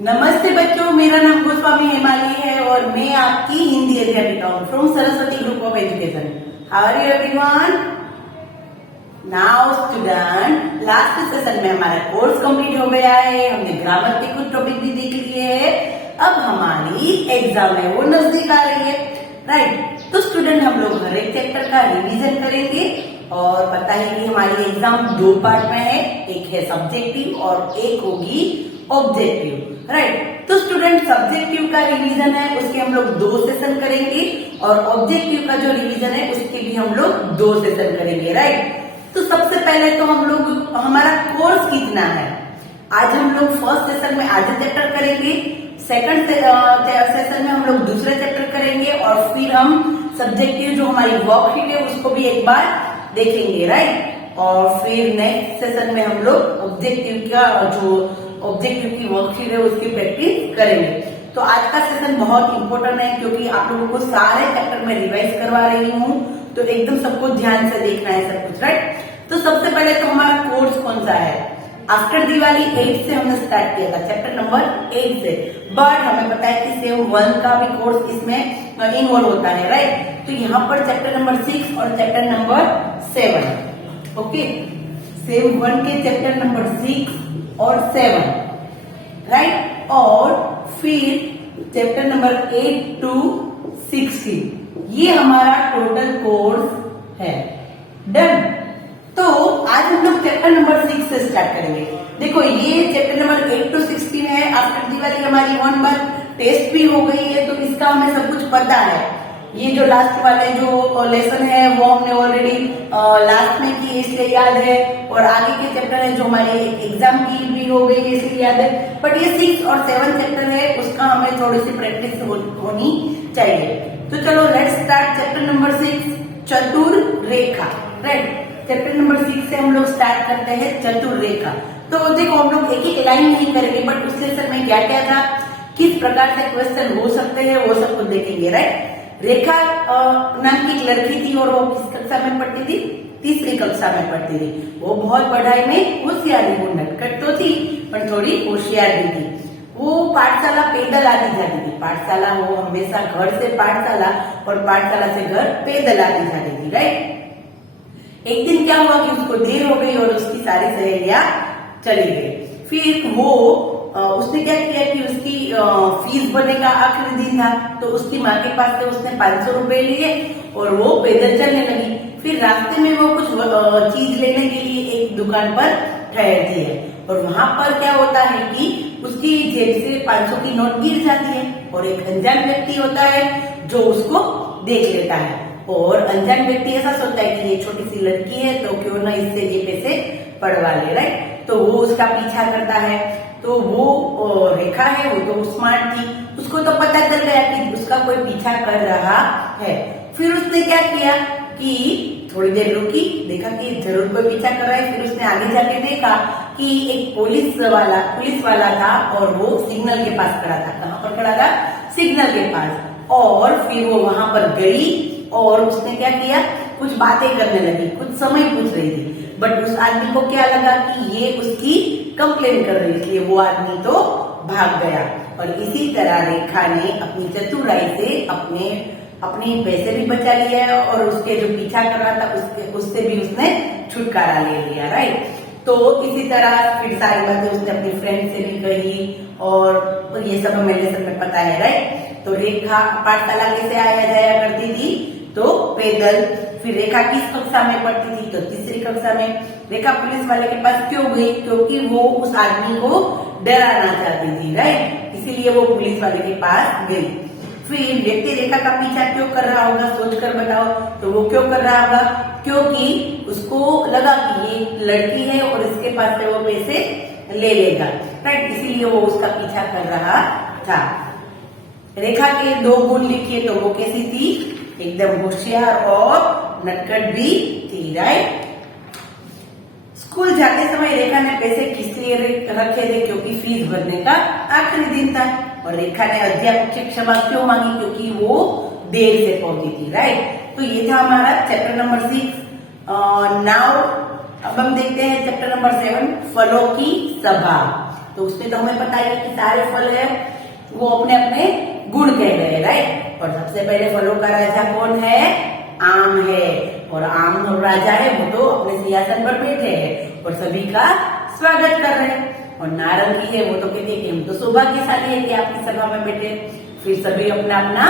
नमस्ते बच्चों, मेरा नाम गोस्वामी हेमाली है और मैं आपकी हिंदी अध्यापिका हूँ from Saraswati group of education. How are you everyone? Now student, last session में हमारा कोर्स कंप्लीट हो गया है। हमने ग्रामर के कुछ टॉपिक भी देख लिए हैं। अब हमारी एग्जाम है वो नजदीक आ रही है, राइट? तो स्टूडेंट, हम लोग हर एक चैप्टर का रिवीजन करेंगे और पता है कि हमारी एग्जाम दो पार्ट में है, एक है सब्जेक्टिव और एक होगी ऑब्जेक्टिव, राइट? तो स्टूडेंट, सब्जेक्टिव का रिवीजन है उसके हम लोग 2 सेशन करेंगे और ऑब्जेक्टिव का जो रिवीजन है उसके भी हम लोग 2 सेशन करेंगे, राइट? तो सबसे पहले तो हम लोग हमारा कोर्स कितना है, आज हम लोग फर्स्ट सेशन में आधे चैप्टर करेंगे, सेकंड सेशन में हम लोग दूसरे चैप्टर करेंगे और फिर हम सब्जेक्टिव जो हमारी वर्कशीट है उसको भी एक बार देखेंगे, राइट? और फिर नेक्स्ट सेशन में हम लोग ऑब्जेक्टिव का जो ऑब्जेक्टिव की वर्कशीट है उसकी प्रैक्टिस करेंगे। तो आज का सेशन बहुत इंपॉर्टेंट है क्योंकि आप लोगों को सारे चैप्टर में रिवाइज करवा रही हूँ, तो एकदम सबको ध्यान से देखना है सब कुछ, राइट? तो सबसे पहले तो हमारा कोर्स कौन सा है? आफ्टर दिवाली 8 से हमने स्टार्ट किया था, चैप्टर नंबर 8 से। बट हमें पता है कि सेम 1 का भी कोर्स इसमें इन्वॉल्व होता है, राइट? तो यहाँ पर चैप्टर नंबर 6 और चैप्टर नंबर 7, ओके? सेम 1 के चैप्टर नंबर 6 और 7, राइट? और फिर चैप्टर नंबर 8 to 16, ये हमारा टोटल कोर्स है। डन। तो आज हम लोग चैप्टर नंबर 6 से स्टार्ट करेंगे। देखो, ये चैप्टर नंबर 8 to 16 है। आफ्टर दिवाली हमारी 1 बार टेस्ट भी हो गई है, तो इसका हमें सब कुछ पता है। ये जो लास्ट वाले जो लेसन है वो हमने ऑलरेडी लास्ट में की, इसलिए याद है। और आगे के चैप्टर है जो हमारे एग्जाम की भी हो गई है, इसलिए याद है। बट ये 6 और 7 चैप्टर है, उसका हमें थोड़ी सी प्रैक्टिस होनी चाहिए। तो चलो लेट्स स्टार्ट चैप्टर नंबर 6, चतुर रेखा, राइट? चैप्टर नंबर 6 से हम लोग स्टार्ट करते हैं चतुर रेखा। तो देखो, हम लोग एक एक लाइन नहीं करेंगे, बट उस सेशन में क्या क्या था, किस प्रकार से क्वेश्चन हो सकते हैं, वो सब कुछ देखेंगे, राइट? रेखा नाम की एक लड़की थी और वो किस कक्षा में पढ़ती थी? तीसरी कक्षा में पढ़ती थी। वो बहुत पढ़ाई में होशियार थी, वो नटखट तो थी पर थोड़ी होशियार भी थी। वो पाठशाला पैदल आती जाती थी। पाठशाला वो हमेशा घर से पाठशाला और पाठशाला से घर पैदल आती जाती थी, राइट? एक दिन क्या हुआ कि उसको देर हो गई और उसकी सारी सहेलियां चली गई। फिर वो उसने क्या किया कि उसकी फीस भरने का आखिरी दिन था, तो उसकी माँ के पास से उसने 500 रुपए लिए और वो पैदल चलने लगी। फिर रास्ते में वो कुछ चीज लेने के लिए एक दुकान पर ठहरती है और वहां पर क्या होता है कि उसकी जेब से 500 की नोट गिर जाती है और एक अनजान व्यक्ति होता है जो उसको देख लेता है। और अनजान व्यक्ति ऐसा सोचता है कि ये छोटी सी लड़की है तो क्यों ना इससे ये पैसे पड़वा ले, राइट? तो वो उसका पीछा करता है। तो वो रेखा है, वो तो स्मार्ट थी, उसको तो पता चल गया कि उसका कोई पीछा कर रहा है। फिर उसने क्या किया कि थोड़ी देर रुकी, देखा कि जरूर कोई पीछा कर रहा है। फिर उसने आगे जाके देखा कि एक पुलिस वाला था और वो सिग्नल के पास खड़ा था। कहाँ पर खड़ा था? सिग्नल के पास। और फिर वो वहां पर गई और उसने क्या किया, कुछ बातें करने लगी, कुछ समय पूछ रही थी। बट उस आदमी को क्या लगा कि ये उसकी कंप्लेन कर रही है, इसलिए वो आदमी तो भाग गया। और इसी तरह रेखा ने अपनी चतुराई से अपने पैसे भी बचा लिया और उसके जो पीछा कर रहा था उससे भी उसने छुटकारा ले लिया, राइट? तो इसी तरह फिर सारी बातें उसने अपनी फ्रेंड से भी कही और ये सब हमें लेसन में पता है, राइट? तो रेखा पाठशाला कैसे आया जाया करती थी? तो पैदल। फिर रेखा किस कक्षा में पढ़ती थी? तो तीसरी कक्षा में। रेखा पुलिस वाले के पास क्यों गई? क्योंकि वो उस आदमी को डराना चाहती थी, राइट? इसीलिए वो पुलिस वाले के पास गई। फिर व्यक्ति रेखा का पीछा क्यों कर रहा होगा, सोचकर बताओ। तो वो क्यों कर रहा होगा? क्योंकि उसको लगा कि ये लड़की है और इसके पास से वो पैसे ले लेगा, राइट? इसीलिए वो उसका पीछा कर रहा था। रेखा के 2 गुण लिखिए, तो वो कैसी थी? एकदम होशियार और नटखट भी थी, राइट? स्कूल जाते समय रेखा ने पैसे किस लिए रखे थे? क्योंकि फीस भरने का आखिरी दिन था। और रेखा ने अध्यापक से क्षमा क्यों मांगी? क्योंकि वो देर से पहुंची थी, राइट? तो ये था हमारा चैप्टर नंबर 6। नाउ अब हम देखते हैं चैप्टर नंबर 7, फलों की सभा। तो उसमें तो हमें पता है कि सारे फल है वो अपने अपने गुण कह रहे हैं, राइट। और सबसे पहले फलों का राजा कौन है? आम है। और आम और राजा है वो तो अपने सिंहासन पर बैठे हैं और सभी का स्वागत कर रहे हैं। और नारंगी है वो तो कहते हैं कि हम तो सौभाग्यशाली है कि आपकी सभा में बैठे। फिर सभी अपना अपना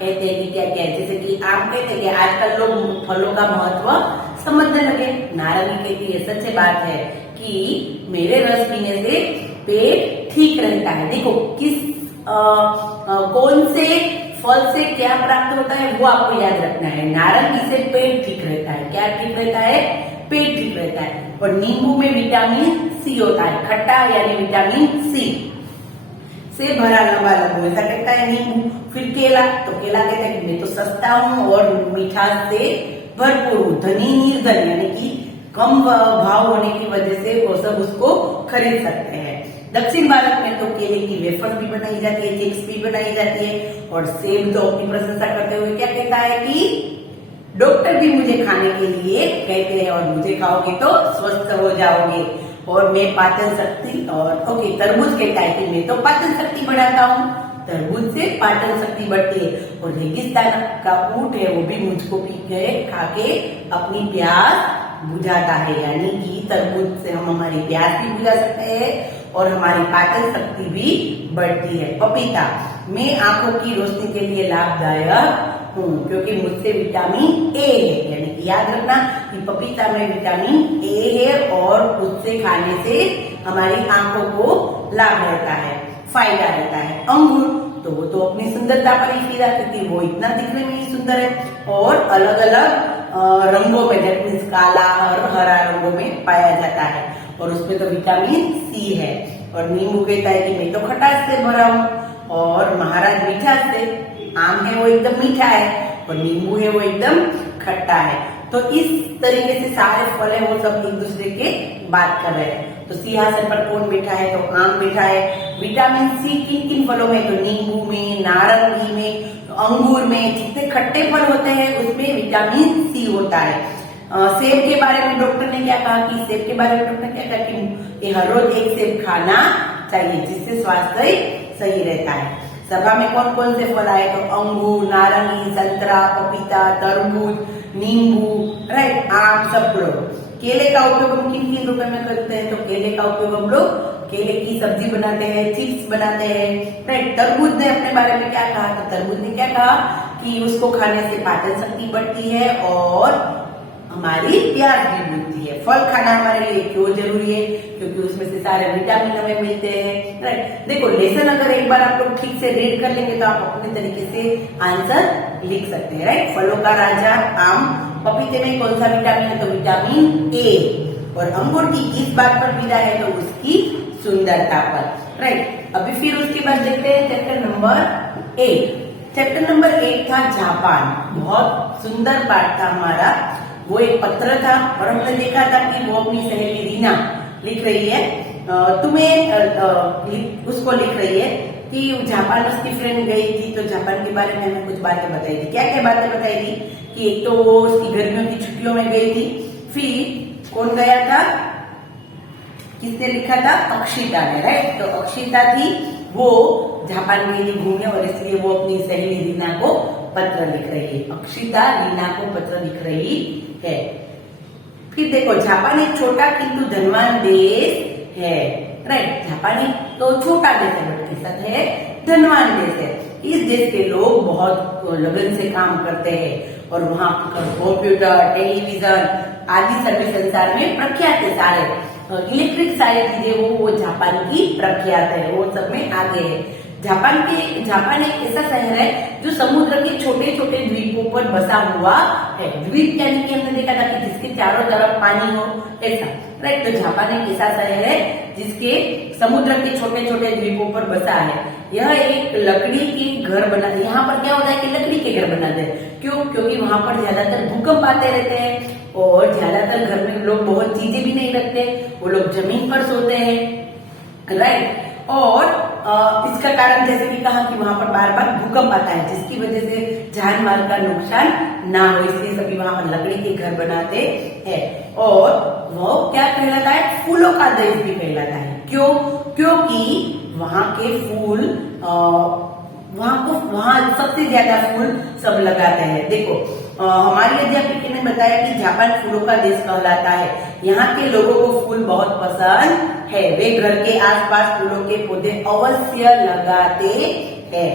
कहते हैं कि क्या क्या है, जैसे कि आम कहते हैं कि आजकल लोग फलों का महत्व समझने लगे। नारंगी कहती है सच बात है कि मेरे रस पीने से पेट ठीक रहता है। देखो किस कौन से फल से क्या प्राप्त होता है वो आपको याद रखना है। नारंगी से पेट ठीक रहता है। क्या ठीक रहता है? पेट ठीक रहता है। और नींबू में विटामिन सी होता है, खट्टा यानी विटामिन सी से भरा लंबा लंबू, ऐसा कहता है नींबू। फिर केला, तो केला कहता है कि मैं तो सस्ता हूँ और मिठास से भरपूर हूँ। धनी निर्धन यानी कि कम भाव होने की वजह से वो सब उसको खरीद सकते हैं। दक्षिण भारत में तो केले की वेफर भी बनाई जाती है, चिप्स भी बनाई जाती है। और सेब तो अपनी प्रशंसा करते हुए क्या कहता है कि डॉक्टर भी मुझे खाने के लिए कहते हैं और मुझे खाओगे तो स्वस्थ हो जाओगे। और मैं पाचन शक्ति और तरबूज कहता है कि मैं तो पाचन शक्ति बढ़ाता हूँ। तरबूज से पाचन शक्ति बढ़ती है। और रेगिस्तान का ऊंट है वो भी मुझको पी के खा के अपनी प्यास बुझाता है, यानी कि तरबूज से हम हमारी प्यास भी बुझा सकते हैं और हमारी पाचन शक्ति भी बढ़ती है। पपीता, मैं आंखों की रोशनी के लिए लाभदायक हूँ क्योंकि मुझसे विटामिन ए है, यानी कि याद रखना कि पपीता में विटामिन ए है और उससे खाने से हमारी आंखों को लाभ रहता है, फायदा रहता है। अंगूर, तो वो तो अपनी सुंदरता पर ही फिदा क्योंकि वो इतना दिखने में ही सुंदर है और अलग अलग रंगों में, दैट मीन्स काला और हरा रंगों में पाया जाता है और उसमें तो विटामिन सी है। और नींबू कहता है कि मैं तो खटास से भरा हूँ और महाराज मिठास से। आम है वो एकदम मीठा है और नींबू है वो एकदम खट्टा है। तो इस तरीके से सारे फल है वो सब एक दूसरे के बात कर रहे हैं। तो सिंहासन पर कौन बैठा है? तो आम बैठा है। विटामिन सी किन किन फलों में? तो नींबू में, नारंगी में, अंगूर में, जितने खट्टे फल होते हैं उसमें विटामिन सी होता है। सेब के बारे में डॉक्टर ने क्या कहा कि सेब के बारे में डॉक्टर ने क्या कहा कि हर रोज एक सेब खाना चाहिए जिससे स्वास्थ्य सही रहता है। सभा में कौन कौन से फल आए? तो अंगूर, नारंगी, संतरा, पपीता, तरबूज, नींबू, राइट, आम, सब लोग। केले का उपयोग हम किन किन रूपों में करते हैं? तो केले का उपयोग हम लोग केले की सब्जी बनाते हैं, चिप्स बनाते हैं, राइट। तरबूज ने अपने बारे में क्या कहा? तो तरबूज ने क्या कहा कि उसको खाने से पाचन शक्ति बढ़ती है और हमारी प्यास भी बुझती है। फल खाना हमारे लिए क्यों जरूरी है? क्योंकि उसमें से सारे विटामिन हमें मिलते हैं, राइट। देखो लेसन अगर एक बार आप लोग ठीक से रीड कर लेंगे तो आप अपने तरीके से आंसर लिख सकते हैं, राइट। फलों का राजा आम, पपीते में कौन सा विटामिन है? तो विटामिन ए। और अंगूर की किस बात पर विदा है? तो उसकी सुंदरता पर, राइट। अभी फिर उसके बाद देखते हैं चैप्टर नंबर 8। चैप्टर नंबर 8 था जापान। बहुत सुंदर पाठ था हमारा। वो एक पत्र था और हमने देखा था कि वो अपनी सहेली रीना लिख रही है, तुम्हें उसको लिख रही है कि जापान उसकी फ्रेंड गई थी तो जापान के बारे में हमें कुछ बातें बताई थी। क्या क्या बातें बताई थी कि एक तो वो उसकी गर्मियों की छुट्टियों में गई थी। फिर कौन गया था? किसने लिखा था? अक्षिता ने, राइट। तो अक्षिता थी वो जापान के लिए घूमने और इसलिए वो अपनी सहेली रीना को पत्र लिख रही है। अक्षिता रीना को पत्र लिख रही है। फिर देखो जापान एक छोटा किंतु धनवान देश है, राइट। जापान एक तो छोटा देश है बट साथ है धनवान देश है। इस देश के लोग बहुत लगन से काम करते हैं और वहाँ कंप्यूटर, टेलीविजन आदि सभी संसार में प्रख्यात है। सारे इलेक्ट्रिक सारी चीजें वो जापान की प्रख्यात है, वो सब में आगे है। जापान एक ऐसा शहर है जो समुद्र के छोटे छोटे द्वीपों पर बसा हुआ है। द्वीप यानी कि हमने देखा था कि जिसके चारों तरफ पानी हो, ऐसा, राइट। तो जापान एक ऐसा शहर है जिसके समुद्र के छोटे छोटे द्वीपों पर बसा है। यह एक लकड़ी के घर बना, यहाँ पर क्या होता है कि लकड़ी के घर बनाते हैं। क्यों? क्योंकि वहां पर ज्यादातर भूकंप आते रहते हैं और ज्यादातर घर में लोग बहुत चीजें भी नहीं रखते, वो लोग जमीन पर सोते हैं, राइट। और इसका कारण जैसे कि कहा कि वहां पर बार बार भूकंप आता है जिसकी वजह से जान माल का नुकसान ना हो, इसलिए सभी वहां पर लकड़ी के घर बनाते हैं। और वो क्या कहलाता है? फूलों का देश भी कहलाता है। क्यों? क्योंकि वहाँ के फूल वहाँ सबसे ज्यादा फूल सब लगाते हैं। देखो हमारी अध्यापिका ने बताया कि जापान फूलों का देश कहलाता है। यहाँ के लोगों को फूल बहुत पसंद है। वे घर के आसपास फूलों के पौधे अवश्य लगाते हैं।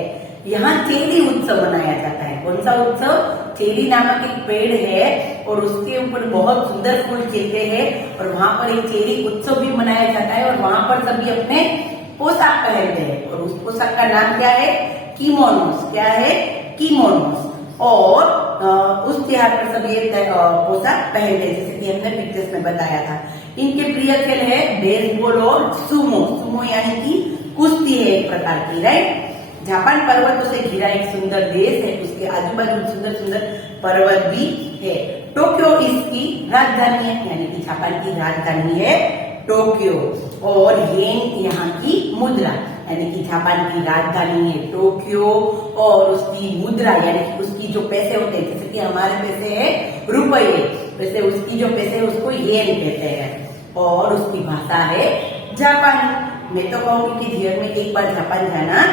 यहाँ चेरी उत्सव मनाया जाता है। कौन सा उत्सव? चेरी नामक एक पेड़ है और उसके ऊपर बहुत सुंदर फूल खिलते हैं और वहाँ पर एक चेरी उत्सव भी मनाया जाता है और वहाँ पर सभी अपने पोशाक पहनते हैं और उस पोशाक का नाम क्या है? किमोनोस। क्या है? किमोनोस। और उस त्योहार पर सभी एक पोशाक पहनते हैं, जैसे कि हमने पिक्चर्स में बताया था। इनके प्रिय खेल है बेसबॉल और सुमो। सुमो यानी कि कुश्ती है एक प्रकार की, राइट। जापान पर्वतों से घिरा एक सुंदर देश है। उसके आजू बाजू सुंदर सुंदर पर्वत भी है। टोक्यो इसकी राजधानी है, यानी कि जापान की राजधानी है टोक्यो। और येन यहाँ की मुद्रा, यानी कि जापान की राजधानी है टोक्यो और उसकी मुद्रा यानी कि उसकी जो पैसे होते हैं, जैसे कि हमारे पैसे है रुपये, वैसे उसकी जो पैसे है उसको येन कहते हैं और उसकी भाषा है जापानी। मैं तो कहूँगी कि जीवन में एक बार जापान जाना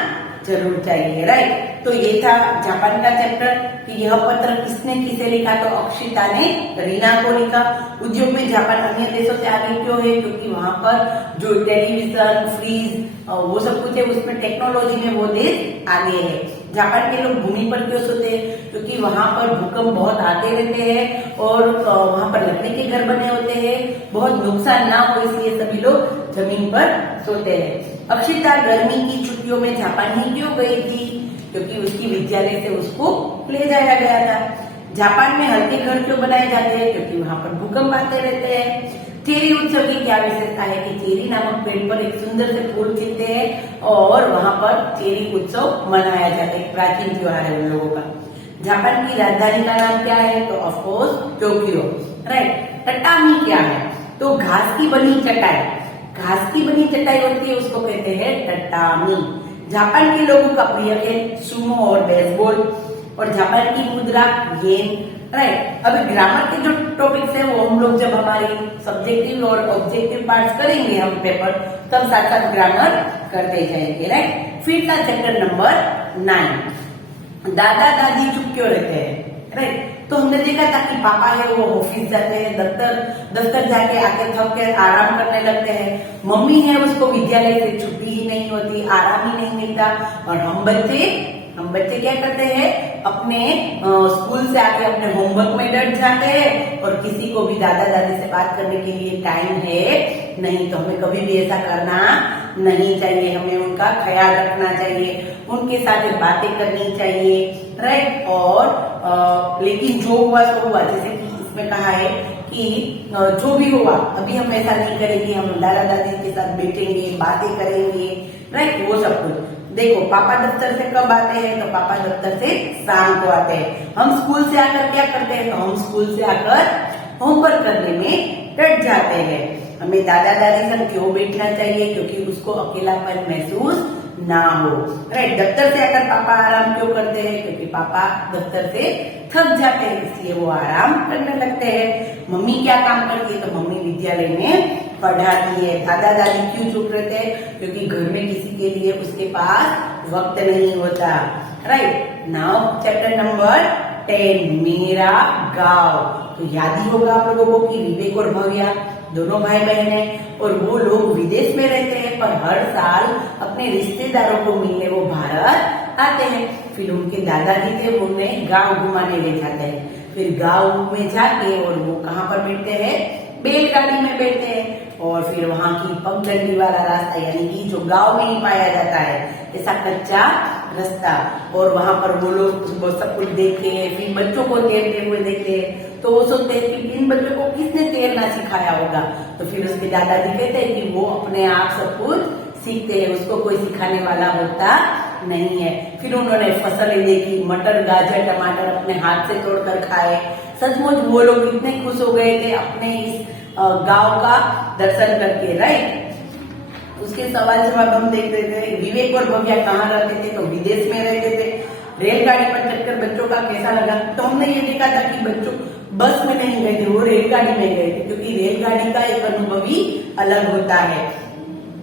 जरूर चाहिए, राइट। तो ये था जापान का चैप्टर कि यह पत्र किसने किसे लिखा? तो अक्षिता ने रीना को लिखा। उद्योग में जापान अन्य देशों से आगे क्यों है? क्योंकि वहाँ पर जो टेलीविजन, फ्रीज वो सब कुछ है, उसमें टेक्नोलॉजी में वो देश आगे है। जापान के लोग भूमि पर क्यों सोते हैं? क्योंकि वहाँ पर भूकंप बहुत आते रहते हैं और वहाँ पर लकड़ी के घर बने होते हैं, बहुत नुकसान ना हो इसलिए सभी लोग जमीन पर सोते हैं। अक्षिता गर्मी की छुट्टियों में जापान ही क्यों गई थी? क्योंकि उसकी विद्यालय से उसको ले जाया गया था। जापान में हल्के घर क्यों बनाए जाते हैं? क्योंकि वहाँ पर भूकंप आते रहते हैं। चेरी उत्सव की क्या विशेषता है कि चेरी नामक पेड़ पर एक सुंदर से फूल खिलते हैं और वहाँ पर चेरी उत्सव मनाया जाता है। प्राचीन त्योहार है उन लोगों का। जापान की राजधानी का नाम क्या है? तो ऑफकोर्स टोक्यो, राइट। टटामी क्या है? तो घास की बनी चटाई। घास की बनी चटाई होती है, उसको कहते हैं टटामी। जापान के लोगों का प्रिय खेल सुमो और बेसबॉल और जापान की मुद्रा येन, राइट। अभी ग्रामर के जो टॉपिक्स है वो हम लोग जब हमारे सब्जेक्टिव और ऑब्जेक्टिव पार्ट्स करेंगे हम पेपर, तब साथ साथ ग्रामर करते जाएंगे, राइट। फिर था चैप्टर नंबर 9, दादा दादी चुप क्यों रहते हैं, राइट। तो हमने देखा था कि पापा है वो ऑफिस जाते हैं, दफ्तर जाके आके थक के आराम करने लगते हैं। मम्मी है उसको विद्यालय से छुट्टी ही नहीं होती, आराम ही नहीं मिलता। और हम बच्चे क्या करते हैं? अपने स्कूल से आके अपने होमवर्क में डट जाते हैं और किसी को भी दादा दादी से बात करने के लिए टाइम है नहीं। तो हमें कभी भी ऐसा करना नहीं चाहिए। हमें उनका ख्याल रखना चाहिए, उनके साथ बातें करनी चाहिए, राइट। और लेकिन जो हुआ सो हुआ, जैसे कि इसमें कहा है कि जो भी हुआ अभी हम ऐसा नहीं करेंगे, हम दादा दादी के साथ बैठेंगे, बातें करेंगे, राइट। वो सब कुछ देखो, पापा दफ्तर से कब आते हैं? तो पापा दफ्तर से शाम को आते हैं। हम स्कूल से आकर क्या करते हैं? तो हम स्कूल से आकर होमवर्क करने में डट जाते हैं। हमें दादा दादी संग क्यों बैठना चाहिए? क्योंकि उसको अकेलापन महसूस ना हो, राइट। दफ्तर से आकर पापा आराम क्यों करते हैं? क्योंकि पापा दफ्तर से थक जाते हैं, इसलिए वो आराम करने लगते हैं। मम्मी क्या काम करती है? तो मम्मी विद्यालय में पढ़ाती है। दादा दादी क्यों चुप रहते हैं? क्योंकि घर में किसी के लिए उसके पास वक्त नहीं होता, राइट। नाउ चैप्टर नंबर 10, मेरा गांव। तो याद ही होगा आप लोगों को कि विवेक और भव्या दोनों भाई बहन हैं और वो लोग विदेश में रहते हैं, पर हर साल अपने रिश्तेदारों को मिलने वो भारत आते हैं। फिर उनके दादाजी थे, वो उन्हें गांव घुमाने ले जाते हैं। फिर गांव में जाके और वो कहाँ पर बैठते हैं? बैलगाड़ी में बैठते हैं और फिर वहां की पगडंडी वाला रास्ता, यानी कि जो गांव में ही पाया जाता है ऐसा कच्चा रास्ता, और वहां पर वो लोग सब कुछ देखते हैं। फिर बच्चों को तैरते हुए देखते हैं तो वो सोचते हैं कि इन बच्चों को किसने तैरना सिखाया होगा। तो फिर उसके दादाजी कहते हैं कि वो अपने आप सब कुछ सीखते हैं, उसको कोई सिखाने वाला होता नहीं है। फिर उन्होंने फसलें देखी, मटर, गाजर, टमाटर अपने हाथ से तोड़कर खाए। सचमुच वो लोग इतने खुश हो गए थे अपने इस गांव का दर्शन करके, राइट। उसके सवाल जवाब हम देख रहे थे। विवेक और भव्या कहाँ रहते थे? तो विदेश में रहते थे। रेलगाड़ी पर चढ़कर बच्चों का कैसा लगा? तो हमने ये देखा था कि बच्चों बस में नहीं गए थे, वो रेलगाड़ी में गए थे, क्योंकि रेलगाड़ी का एक अनुभव ही अलग होता है।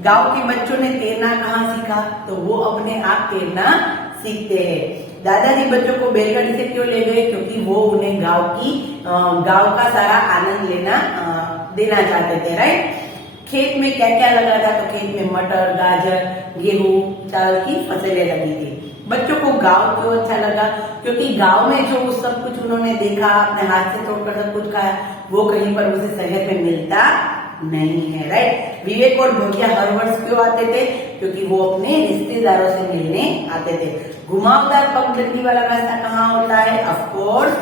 गांव के बच्चों ने तैरना कहाँ सीखा? तो वो अपने आप तैरना सीखते हैं। दादाजी बच्चों को बैलगाड़ी से क्यों ले गए? क्योंकि वो उन्हें गांव का सारा आनंद देना चाहते थे, राइट। खेत में क्या क्या लगा था? तो खेत में मटर, गाजर, गेहूं, चावल की फसलें लगी थी। बच्चों को गांव क्यों अच्छा लगा? क्योंकि गांव में जो सब कुछ उन्होंने देखा, अपने हाथ से तोड़कर सब कुछ खाया, वो कहीं पर उसे शहर में मिलता नहीं है, राइट। विवेक और भोगिया हर वर्ष क्यों आते थे? क्योंकि वो अपने रिश्तेदारों से मिलने आते थे। घुमावदार पगडंडी वाला रास्ता कहाँ होता है? ऑफ कोर्स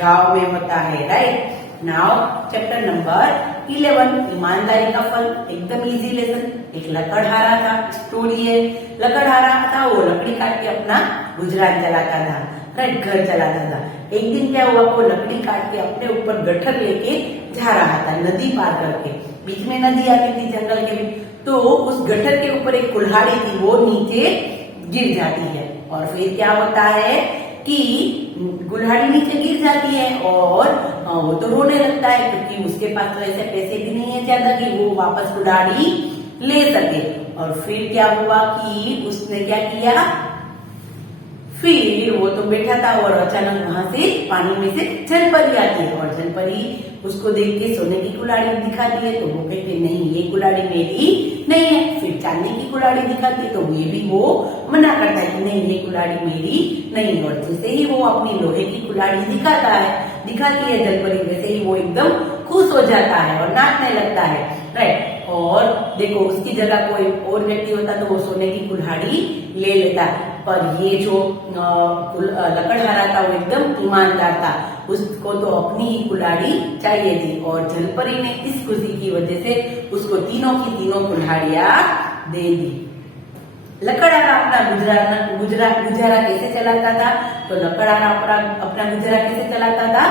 गांव में होता है, राइट। नाउ चैप्टर नंबर 11, ईमानदारी का फल। एकदम इजी लेसन। एक लकड़हारा था, स्टोरी है। लकड़हारा था, वो लकड़ी काट के अपना गुजरान चलाता था, राइट, घर चलाता था। एक दिन क्या हुआ, वो लकड़ी काट के अपने ऊपर गट्ठर लेके जा रहा था, नदी पार करके। बीच में नदी आती थी जंगल के बीच, तो उस गट्ठर के ऊपर एक कुल्हाड़ी थी, वो नीचे गिर जाती है। और फिर क्या होता है कि कुल्हाड़ी नीचे गिर जाती है और वो तो रोने लगता है, क्योंकि उसके पास तो ऐसे पैसे भी नहीं है ज्यादा कि वो वापस कुल्हाड़ी ले सके। और फिर क्या हुआ कि उसने क्या किया, फिर वो तो बैठा था और अचानक वहां से पानी में से जलपरी आती है और जलपरी उसको देख के सोने की कुल्हाड़ी दिखाती है, तो वो कहते नहीं ये कुल्हाड़ी मेरी नहीं है। फिर चांदी की कुल्हाड़ी दिखाती है, तो ये भी वो मना करता है कि नहीं ये कुल्हाड़ी मेरी नहीं। और जैसे ही वो अपनी लोहे की कुल्हाड़ी दिखाती है जलपरी, वैसे ही वो एकदम खुश हो जाता है और नाचने लगता है, राइट। और देखो उसकी जगह कोई और व्यक्ति होता तो वो सोने की कुल्हाड़ी ले लेता, पर ये जो लकड़हारा था वो एकदम ईमानदार था, उसको तो अपनी ही कुल्हाड़ी चाहिए थी। और जलपरी ने इस खुशी की वजह से उसको तीनों की तीनों कुल्हाड़ियां दे दी। लकड़हारा अपना गुजारा कैसे चलाता था? तो लकड़हारा अपना गुजारा कैसे चलाता था?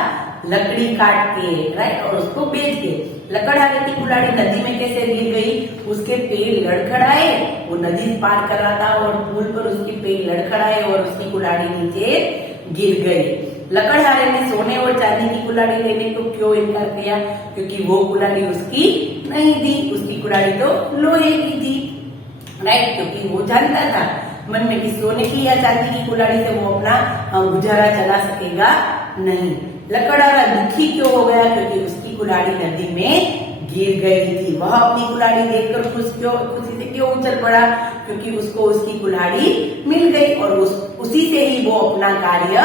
लकड़ी काट के, राइट, और उसको बेच के। लकड़हारे की कुल्हाड़ी नदी में कैसे गिर गई? उसके पैर लड़खड़ाए, वो नदी पार कर रहा था और पुल पर उसके पैर लड़खड़ाए और उसकी कुल्हाड़ी नीचे गिर गई। लकड़हारे ने सोने और चांदी की कुल्हाड़ी लेने को क्यों इनकार किया? क्योंकि वो कुल्हाड़ी उसकी नहीं थी, उसकी कुल्हाड़ी तो लोहे की थी, राइट। क्योंकि वो जानता था मन में कि सोने की या चांदी की कुल्हाड़ी से वो अपना गुजारा चला सकेगा नहीं। लकड़हारा दुखी क्यों हो गया? क्योंकि उसकी कुल्हाड़ी नदी में गिर गई थी। वह अपनी कुल्हाड़ी देखकर खुशी से क्यों उछल पड़ा? क्योंकि उसको उसकी कुल्हाड़ी मिल गई और उसी से ही वो अपना कार्य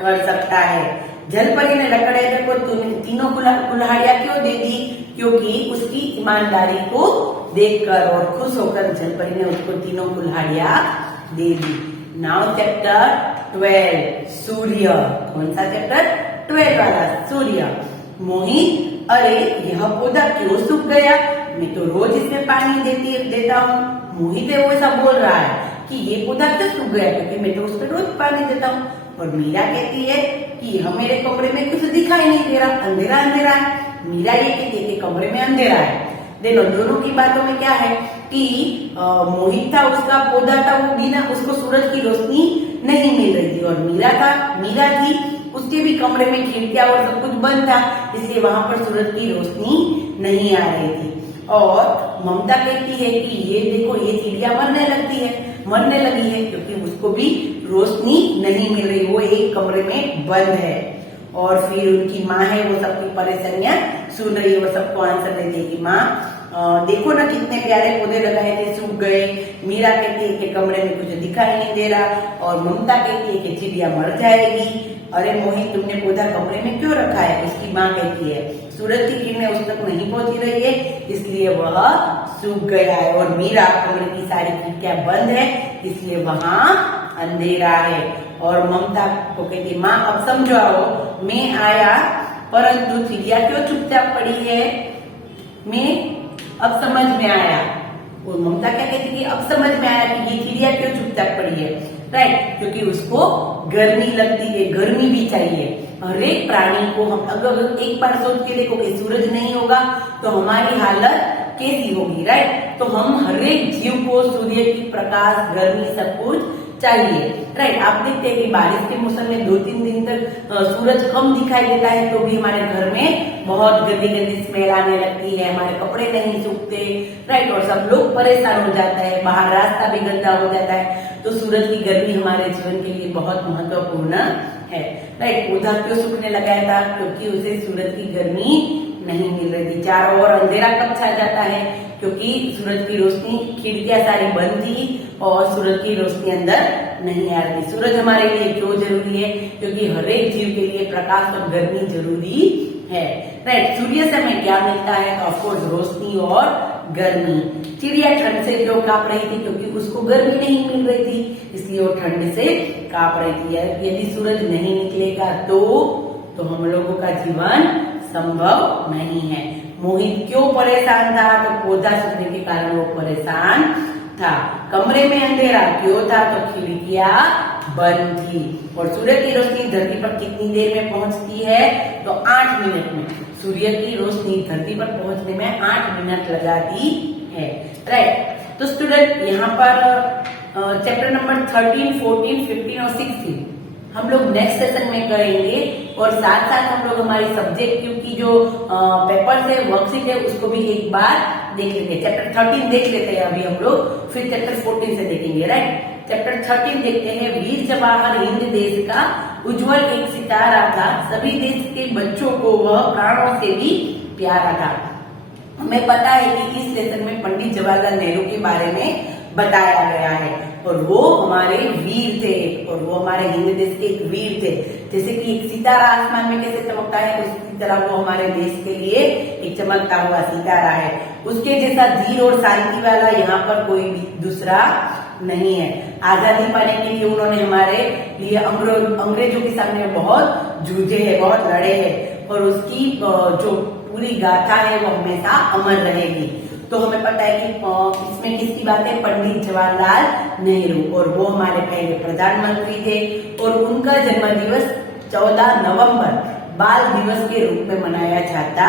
कर सकता है। जलपरी ने लकड़हारे को तीनों कुल्हाड़ियां क्यों दे दी? क्योंकि उसकी ईमानदारी को देखकर और खुश होकर जलपरी ने उसको तीनों कुल्हाड़ियां दे दी। नाउ चैप्टर 12, सूर्य। कौन सा चैप्टर? 12 वाला, सूर्य। मोहित, अरे यह पौधा क्यों सूख गया? मैं तो रोज इसमें पानी देता हूँ। मोहित है वो ऐसा बोल रहा है कि ये पौधा क्यों सूख गया? क्योंकि मैं तो उस पर रोज पानी देता हूँ। और मीरा कहती है कि मेरे कमरे में कुछ दिखाई नहीं दे रहा, अंधेरा अंधेरा है। मीरा ये कहती है कि कमरे में अंधेरा है। देखो दोनों की बातों में क्या है कि मोहित था, उसका पौधा था, वो बिना उसको सूरज की रोशनी नहीं मिल रही थी। और मीरा थी, उसके भी कमरे में खिड़कियां और सब कुछ बंद था, इसलिए वहां पर सूरज की रोशनी नहीं आ रही थी। और ममता कहती है कि ये देखो ये चिड़िया मरने लगी है क्योंकि उसको भी रोशनी नहीं मिल रही, वो एक कमरे में बंद है। और फिर उनकी माँ है वो सबकी परेशानियां सुन रही है, वो सबको आंसर देती है कि माँ देखो ना कितने प्यारे पौधे लगाए थे, सूख गए। मीरा कहती है कि कमरे में कुछ दिखाई नहीं दे रहा। और ममता कहती है कि चिड़िया मर जाएगी। अरे मोहित तुमने पौधा कमरे में क्यों रखा है? उसकी माँ कहती है सूरज की किरणें उस तक नहीं पहुंची रही है, इसलिए वह सूख गया है। और मीरा कमरे की सारी खिड़कियां बंद है, इसलिए वहां अंधेरा है। और ममता को कहती माँ अब समझाओ, मैं आया परंतु चिड़िया क्यों चुपचाप पड़ी है? मैं अब समझ में आया। और ममता क्या कहती थी? अब समझ में आया कि ये चिड़िया क्यों चुपचाप पड़ी है, राइट, क्योंकि उसको गर्मी लगती है, गर्मी भी चाहिए। हर एक प्राणी को हम अगर एक बार सोच के देखो कि सूरज नहीं होगा तो हमारी हालत कैसी होगी, राइट। तो हम हर एक जीव को सूर्य की प्रकाश, गर्मी सब कुछ चाहिए, राइट। आप देखते हैं कि बारिश के मौसम में 2-3 दिन तक सूरज कम दिखाई देता है तो भी हमारे घर में बहुत गंदी गंदी स्मेल आने लगती है, हमारे कपड़े नहीं सूखते, राइट। और सब लोग परेशान हो जाता है, बाहर रास्ता भी गंदा हो जाता है। तो सूरज की गर्मी हमारे जीवन के लिए बहुत महत्वपूर्ण है, राइट। पौधा क्यों सूखने लगा था? क्योंकि उसे सूरज की गर्मी नहीं मिल रही थी। चारों ओर अंधेरा कब छा जाता है? क्योंकि सूरज की रोशनी, खिड़कियां सारी बंद थी और सूरज की रोशनी अंदर नहीं आ रही। सूरज हमारे लिए क्यों जरूरी है? क्योंकि हर एक जीव के लिए प्रकाश और गर्मी जरूरी है, राइट। सूर्य से हमें क्या मिलता है? ऑफकोर्स रोशनी और गर्मी। चिड़िया ठंड से क्यों कांप रही थी? क्योंकि उसको गर्मी नहीं मिल रही थी, इसलिए वो ठंड से कांप रही थी। यदि सूरज नहीं निकलेगा तो हम लोगों का जीवन संभव नहीं है। मोहित क्यों परेशान था? तो पौधा सूखने के कारण वो परेशान था। कमरे में अंधेरा क्यों था? तो खिड़कियां बंद थी। और सूर्य की रोशनी धरती पर कितनी देर में पहुंचती है? तो 8 मिनट में। सूर्य की रोशनी धरती पर पहुंचने में 8 मिनट लगाती है, राइट। तो स्टूडेंट यहाँ पर चैप्टर नंबर 13, 14, 15 और 16 हम लोग नेक्स्ट सेशन में करेंगे। और साथ साथ हम लोग हमारी सब्जेक्टिव की जो पेपर है, वर्कशीट है, उसको भी एक बार देख लेते हैं। चैप्टर 13 देख लेते हैं अभी हम लोग, फिर चैप्टर 14 से देखेंगे, राइट। चैप्टर 13 देखते हैं। वीर जवाहर हिंद देश का उज्जवल एक सितारा था, सभी देश के बच्चों को वह प्राणों से भी प्यारा था। हमें पता है कि इस लेसन में पंडित जवाहरलाल नेहरू के बारे में बताया गया है और वो हमारे वीर थे और वो हमारे हिंद देश के एक वीर थे। जैसे कि एक सितारा आसमान में कैसे चमकता है, उसी तरह वो हमारे देश के लिए एक चमकता हुआ सितारा है। उसके जैसा धीर और शांति वाला यहाँ पर कोई भी दूसरा नहीं है। आजादी पाने के लिए उन्होंने हमारे लिए अंग्रेजों के सामने बहुत जूझे हैं, बहुत लड़े हैं और उसकी जो पूरी गाथा है वो हमेशा अमर रहेगी। तो हमें पता है कि इसमें किसकी बात है? पंडित जवाहरलाल नेहरू। और वो हमारे पहले प्रधानमंत्री थे और उनका जन्मदिवस 14 नवंबर बाल दिवस के रूप में मनाया जाता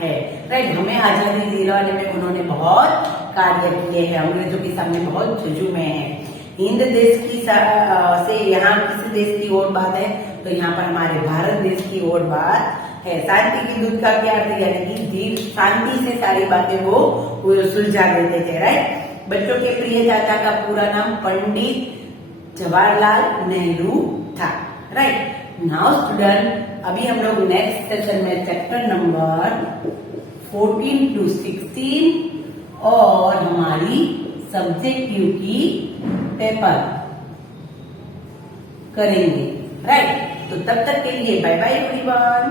है, राइट। हमें आजादी दिलाने में उन्होंने बहुत कार्य किए हैं, अंग्रेजों के सामने बहुत जुझुमे हैं। हिंद देश की से यहाँ किस देश की ओर बात है? तो यहाँ पर हमारे भारत देश की ओर बात है। शांति की दूत का क्या अर्थ? यानी कि धीर शांति से सारी बातें वो सुलझा देते थे, राइट। बच्चों के प्रिय चाचा का पूरा नाम पंडित जवाहरलाल नेहरू था, राइट। नाउ स्टूडेंट अभी हम लोग नेक्स्ट सेशन में चैप्टर नंबर 14 to 16 और हमारी सब्जेक्टिव की पेपर करेंगे, राइट। तो तब तक के लिए बाय बाय एवरीवन।